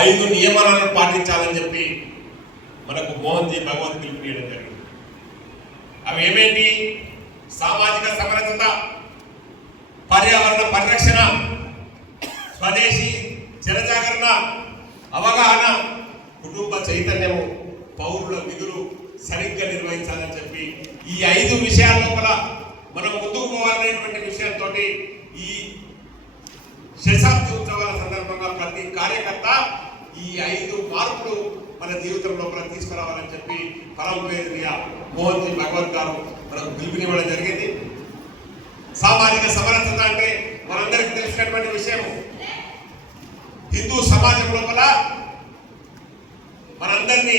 5 నియమాలను పాటించాలని చెప్పి మనకు మోహన్ జీ భగవత్ పిలుపునియడం జరిగింది. అవి ఏమేంటి? సామాజిక సమరసత, పర్యావరణ పరిరక్షణ, స్వదేశీ జనజాగరణ, అవగాహన, కుటుంబ చైతన్యము, పౌరుల విధులు సరిగ్గా నిర్వహించాలని చెప్పి ఈ 5 విషయాల లోపల మనం ముందుకు పోవాలనేటువంటి విషయంతో ఈ శతాబ్ది ఉత్సవాల సందర్భంగా ప్రతి కార్యకర్త ఈ 5 మార్పులు మన జీవితం లోపల తీసుకురావాలని చెప్పి పరమపూజ్య మోహన్ జీ భగవత్ గారు మనకు పిలుపునివ్వడం జరిగింది. సామాజిక సమరసత అంటే మనందరికీ తెలిసినటువంటి విషయం. హిందూ సమాజం లోపల మనందరినీ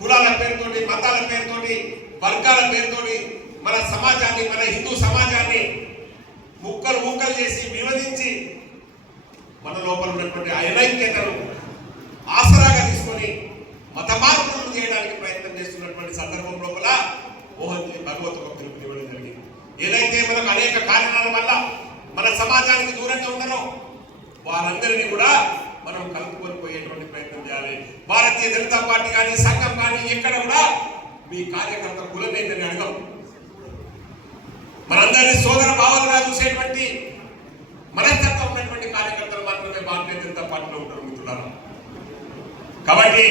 కులాల పేరుతోటి, మతాల పేరుతోటి, వర్గాల పేరుతోటి మన సమాజాన్ని, మన హిందూ సమాజాన్ని ముక్కలు చేసి విభజించి మన లోపల ఉన్నటువంటి అనైక్యతను ఆసరాగా తీసుకొని మత మార్పులను చేయడానికి ప్రయత్నం చేస్తున్నటువంటి సందర్భం లోపల మోహన్ జీ భగవత్ ఒక పిలుపునివ్వడం జరిగింది. ఏదైతే మనకు అనేక కారణాల వల్ల మన సమాజానికి దూరంగా ఉన్నారో వారందరినీ కూడా మనం కలుపుకొని పోయేటువంటి ప్రయత్నం చేయాలి. భారతీయ జనతా పార్టీ కానీ, సంఘం కానీ ఎక్కడ కూడా మీ కార్యకర్త కులమేందని అడగం. మనందరినీ సోదర భావాలుగా చూసేటువంటి మనస్తత్వం ఉన్నటువంటి కార్యకర్తలు మాత్రమే భారతీయ జనతా పార్టీలో ఉంటారు మిత్రులారా. కాబట్టి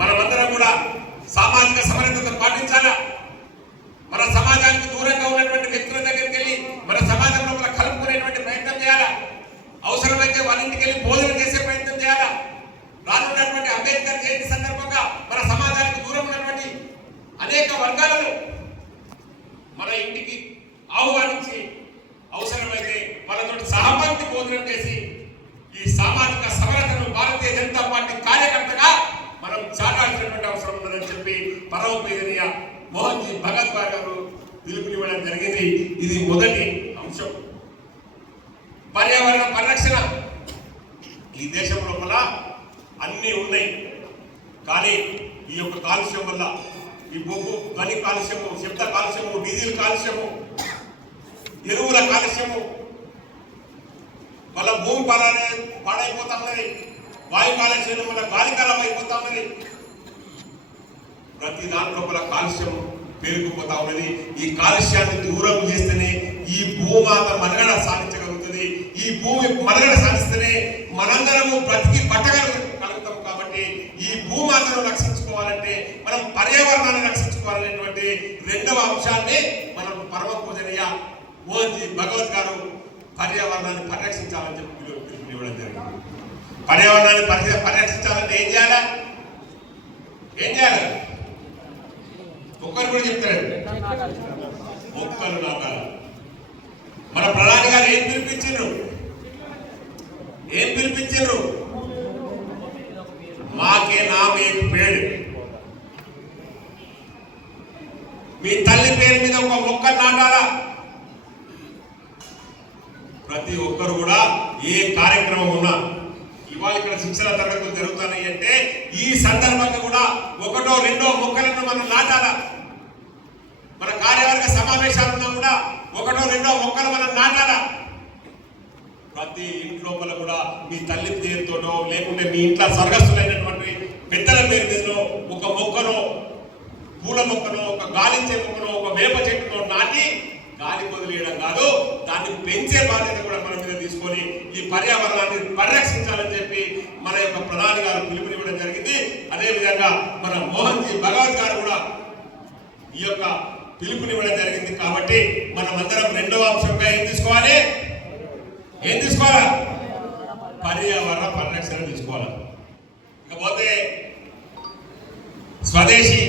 మనమందరం కూడా సామాజిక సమరసతను పాటించాలా. మన సమాజానికి దూరంగా ఉన్నటువంటి వ్యక్తుల దగ్గరికి వెళ్ళి మన సమాజంలో కూడా కలుపుకునేటువంటి ప్రయత్నం చేయాలా. అవసరమైతే వాళ్ళ ఇంటికి వెళ్ళి భోజనం చేసే ప్రయత్నం చేయాలా. రానున్నటువంటి అంబేద్కర్ జయంతి సందర్భంగా మన సమాజానికి దూరం ఉన్నటువంటి అనేక వర్గాలను మన ఇంటికి ఆహ్వానించి అవసరమైతే వాళ్ళతో సహపంక్తి భోజనం చేసి ఈ సామాజిక సమరసతను భారతీయ జనతా పార్టీ కార్యకర్తగా మనం చాటాల్సినటువంటి అవసరం ఉందని చెప్పి పరమపూజ్య మోహన్ జీ భగత్ గారు పిలుపునివ్వడం జరిగింది. ఇది మొదటి అంశం. పర్యావరణ పరిరక్షణ. ఈ దేశం లోపల అన్నీ ఉన్నాయి, కానీ ఈ యొక్క కాలుష్యం వల్ల ఈ బొగ్గు, ధ్వని కాలుష్యము, శబ్ద కాలుష్యము, డీజిల్ కాలుష్యము, ఎరువుల కాలుష్యము వల్ల భూమి పాడైపోతా ఉన్నది. వాయు కాలుష్యం వల్ల గాలి కాలం అయిపోతా ఉన్నది. ప్రతి దాని లోపల కాలుష్యం పేరుకుపోతా ఉన్నది. ఈ కాలుష్యాన్ని దూరం చేస్తేనే ఈ భూమాత మనుగడ సాధించగలుగుతుంది. ఈ భూమి మనుగడ సాధిస్తేనే మనందరము బ్రతికి పట్టగలుగుతాం. కాబట్టి ఈ భూమాతను రక్షించుకోవాలంటే మనం పర్యావరణాన్ని రక్షించుకోవాలనేటువంటి 2వ అంశాన్ని మనం పరమపూజనీయ మోహన్ జీ భగవత్ గారు పర్యావరణాన్ని పరిరక్షించాలని చెప్పి పిలుపునివ్వడం జరిగింది. పర్యావరణాన్ని పరిరక్షించాలంటే ఏం చేయాలి? ఒక్కరు కూడా చెప్తారు, మొక్కలు నాటాలి. మన ప్రధాని గారు ఏం పిలిపించారు? మాకే నామ్ ఏక్ పేడ్. మీ తల్లి పేరు మీద ఒక మొక్క నాటాలా. ప్రతి ఒక్కరు కూడా ఏ కార్యక్రమం ఉన్నా, ఇవాళ ఇక్కడ శిక్షణ తరగతులు జరుగుతున్నాయి అంటే ఈ సందర్భంగా కూడా 1, 2 మొక్కలను మనం నాటాలా. మన కార్యవర్గ సమావేశాలున్నా కూడా 1, 2 మొక్కలు మనం నాటాలా. ప్రతి ఇంట్లోపల కూడా మీ తల్లి పేరుతోనో లేకుంటే మీ ఇంట్లో స్వర్గస్థులైనటువంటి పెద్దల పేరు మీదనో ఒక మొక్కనో, పూల మొక్కనో, ఒక గాలించే మొక్కనో, ఒక వేప చెట్టునో నాటి గాలి వదిలేయడం కాదు, దాన్ని పెంచే బాధ్యత కూడా మన మీద తీసుకొని ఈ పర్యావరణాన్ని పరిరక్షించాలని చెప్పి మన యొక్క ప్రధాని గారు పిలుపునివ్వడం జరిగింది. అదేవిధంగా మన మోహన్ జీ భగవత్ గారు కూడా ఈ యొక్క పిలుపునివ్వడం జరిగింది. కాబట్టి మనమందరం 2వ అంశంగా ఏం తీసుకోవాలి? పర్యావరణ పరిరక్షణ తీసుకోవాలి. ఇకపోతే స్వదేశీ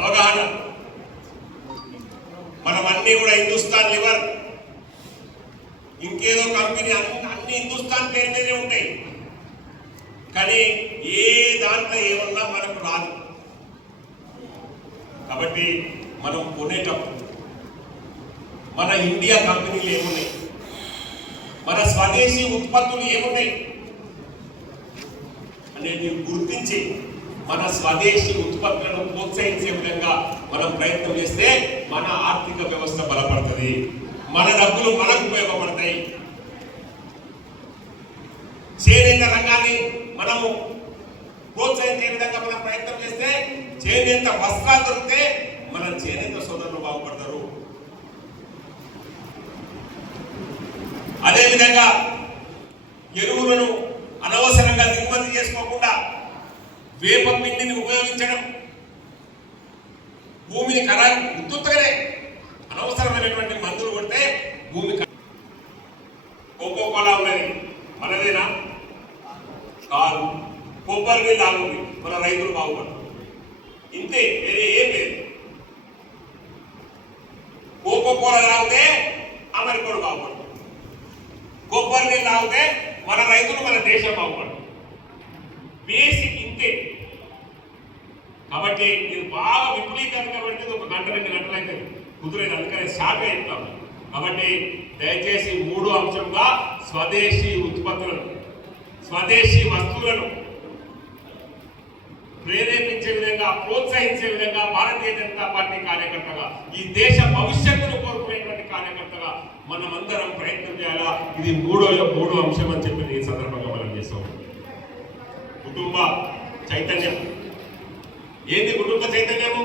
అవగాహన. మనం అన్ని కూడా హిందుస్థాన్ లివర్, ఇంకేదో కంపెనీ, అన్ని హిందుస్థాన్ పేరు మీదే ఉంటాయి. కానీ ఏ దాంట్లో ఏమన్నా మనకు రాదు. కాబట్టి మనం కొనేటప్పుడు మన ఇండియా కంపెనీలు ఏమున్నాయి, మన స్వదేశీ ఉత్పత్తులు ఏమున్నాయి అనేది గుర్తించి మన స్వదేశీ ఉత్పత్తులను ప్రోత్సహించే విధంగా మనం ప్రయత్నం చేస్తే మన ఆర్థిక వ్యవస్థ బలపడుతుంది, మన డబ్బులు మనకు ఉపయోగపడతాయి. చేనేత రంగాన్ని మనము ప్రోత్సహించే విధంగా మనం ప్రయత్నం చేస్తే, చేనేత వస్త్రాలు దొరికితే మన చేనేత సోదరులు బాగుపడతారు. అదేవిధంగా ఎరువులను అనవసరంగా దిగుమతి చేసుకోకుండా వేప పిండిని ఉపయోగించడం, భూమిని ఉత్తుత్తగానే అనవసరమైనటువంటి మందులు కొడితే భూమి కోకో కోలా ఉన్నది మనదేనా కాదు, కొబ్బరి నీళ్ళు తాగుతుంది మన రైతులు బాగుపడతారు. ఇంతే, వేరే ఏం లేదు. కోకో కోలా తాగితే అమెరికాలు బాగుపడతారు, కొబ్బరి నీళ్ళు తాగితే మన రైతులు మన దేశం బాగుపడతారు. బేసిక్ ఇంతే. కాబట్టి నేను బాగా విపులీకరణ పట్టింది ఒక గంట 2 గంటలు అయితే కుదిరేది, అందుకని షార్ట్ చెప్తాను. కాబట్టి దయచేసి 3వ అంశంగా స్వదేశీ ఉత్పత్తులను, స్వదేశీ వస్తువులను ప్రేరేపించే విధంగా, ప్రోత్సహించే విధంగా భారతీయ జనతా పార్టీ కార్యకర్తగా, ఈ దేశ భవిష్యత్తును కోరుకునేటువంటి కార్యకర్తగా మనమందరం ప్రయత్నం చేయాలా. ఇది 3వ అంశం అని చెప్పి ఈ సందర్భంగా మనం చేస్తాం. కుటుంబ చైతన్యం ఏంది? కుటుంబ చైతన్యము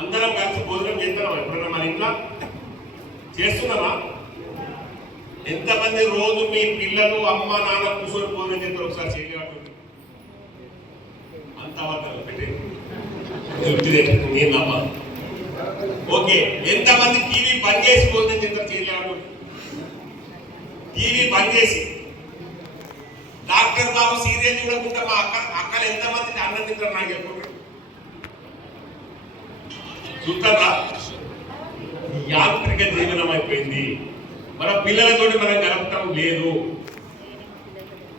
అందరం కలిసి భోజనం చేస్తున్నామా? ఎప్పుడైనా మన ఇంట్లో చేస్తున్నామా? ఎంతమంది రోజు మీ పిల్లలు అమ్మ నాన్న కూర్చొని భోజనం చేస్తారు? ఒకసారి చేయగలరు. అంతవరకు పెట్టి నేను అమ్మ ఓకే. ఎంతమంది టీవీ బంద్ చేసి భోజనం చేస్తారు? చేయగలరు. టీవీ బంద్ చేసి డాక్టర్ బాబు సీరియల్ చూడకుండా మా అక్కలు ఎంతమందికి అన్నం తింటారు నాకు చెప్పండి. చూస్తారా? యాంత్రిక జీవనం అయిపోయింది. మన పిల్లలతోటి మనం గడపటం లేదు,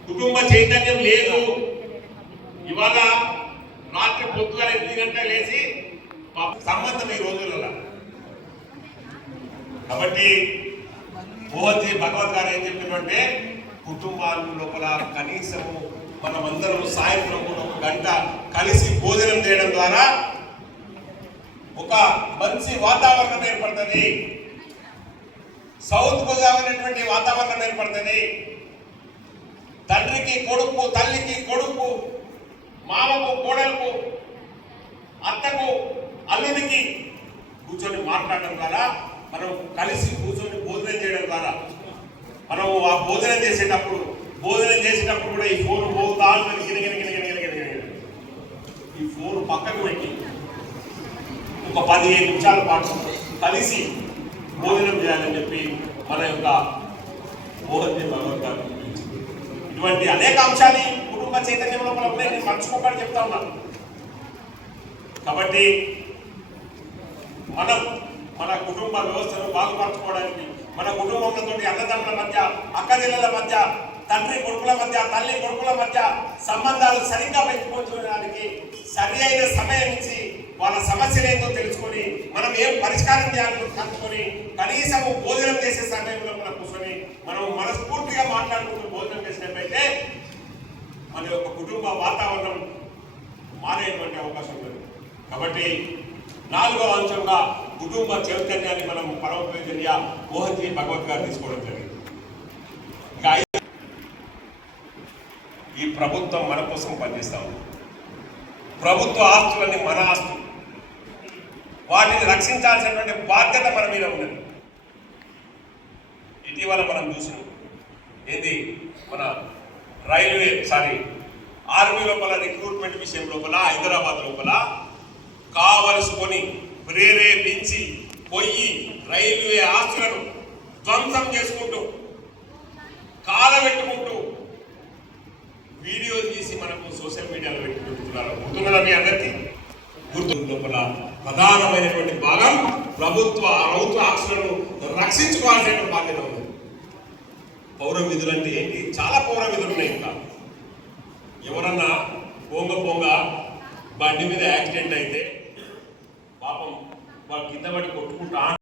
కుటుంబ చైతన్యం లేదు. ఇవాళ రాత్రి పొద్దుగా 8 గంటలు లేచి సంబంధం ఈ రోజులలో. కాబట్టి మోహన్జీ భగవత్ గారు ఏం చెప్పినంటే, కుటుంబాల లోపల కనీసము మనమందరం సాయంత్రం కూడా 1 గంట కలిసి భోజనం చేయడం ద్వారా ఒక మంచి వాతావరణం ఏర్పడుతుంది, సౌత్ గోదావరి వాతావరణం ఏర్పడుతుంది. తండ్రికి కొడుకు, తల్లికి కొడుకు, మామకు కోడలకు, అత్తకు అల్లుడికి కూర్చొని మాట్లాడడం ద్వారా, మనం కలిసి కూర్చొని భోజనం చేయడం ద్వారా, మనం ఆ భోజనం చేసేటప్పుడు కూడా ఈ ఫోన్ పోతా ఈ ఫోన్ పక్కకు పెట్టి ఒక 15 నిమిషాల పాటు కలిసి భోజనం చేయాలని చెప్పి మన యొక్క మోహన్జీ భగవత్ గారు ఇటువంటి అనేక అంశాలు కుటుంబ చైతన్యంలో మనం నేను మర్చిపోకని చెప్తా ఉన్నాను. కాబట్టి మనం మన కుటుంబ వ్యవస్థను బాగుపరచుకోవడానికి, మన కుటుంబంతో అన్నదమ్ముల మధ్య, అక్కచెల్లెల మధ్య, తండ్రి కొడుకుల మధ్య, తల్లి కొడుకుల మధ్య సంబంధాలు సరిగ్గా పెంచుకోవడానికి సరి అయిన సమయం ఇచ్చి వాళ్ళ సమస్యలు ఏంటో తెలుసుకొని మనం ఏం పరిష్కారం చేయాలని కనుక్కొని కనీసం భోజనం చేసే సమయంలో మనం కూర్చొని మనం మనస్ఫూర్తిగా మాట్లాడుకుంటూ భోజనం చేసినట్లయితే మన యొక్క కుటుంబ వాతావరణం మారేటువంటి అవకాశం ఉంది. కాబట్టి 4వ అంశంగా కుటుంబ చైతన్యాన్ని మనం పరమ పూజనీయ మోహన్జీ భగవత్ గారు తీసుకోవడం జరిగింది. ఈ ప్రభుత్వం మన కోసం పనిచేస్తాం. ప్రభుత్వ ఆస్తులన్నీ మన ఆస్తులు, వాటిని రక్షించాల్సినటువంటి బాధ్యత మన మీద ఉన్నది. ఇటీవల మనం చూసినాం ఏంది, మన ఆర్మీ లోపల రిక్రూట్మెంట్ విషయం లోపల హైదరాబాద్ లోపల కావలసుకొని ప్రేరేపించి పోయి రైల్వే ఆస్తులను ధ్వంసం చేసుకుంటూ కాలబెట్టుకుంటూ వీడియో తీసి మనకు సోషల్ మీడియాలో పెట్టుకుంటున్నారు. గుర్తున్నదా మీ అందరికీ? గుర్తు లోపల ప్రధానమైనటువంటి భాగం ప్రభుత్వ ఆస్తులను రక్షించుకోవాల్సిన బాధ్యత ఉంది. పౌర విధులు అంటే ఏంటి? చాలా పౌర విధులు ఉన్నాయి. ఇంకా ఎవరన్నా పొంగ బండి మీద యాక్సిడెంట్ అయితే పాపం వాళ్ళు కింద పడి కొట్టుకుంటా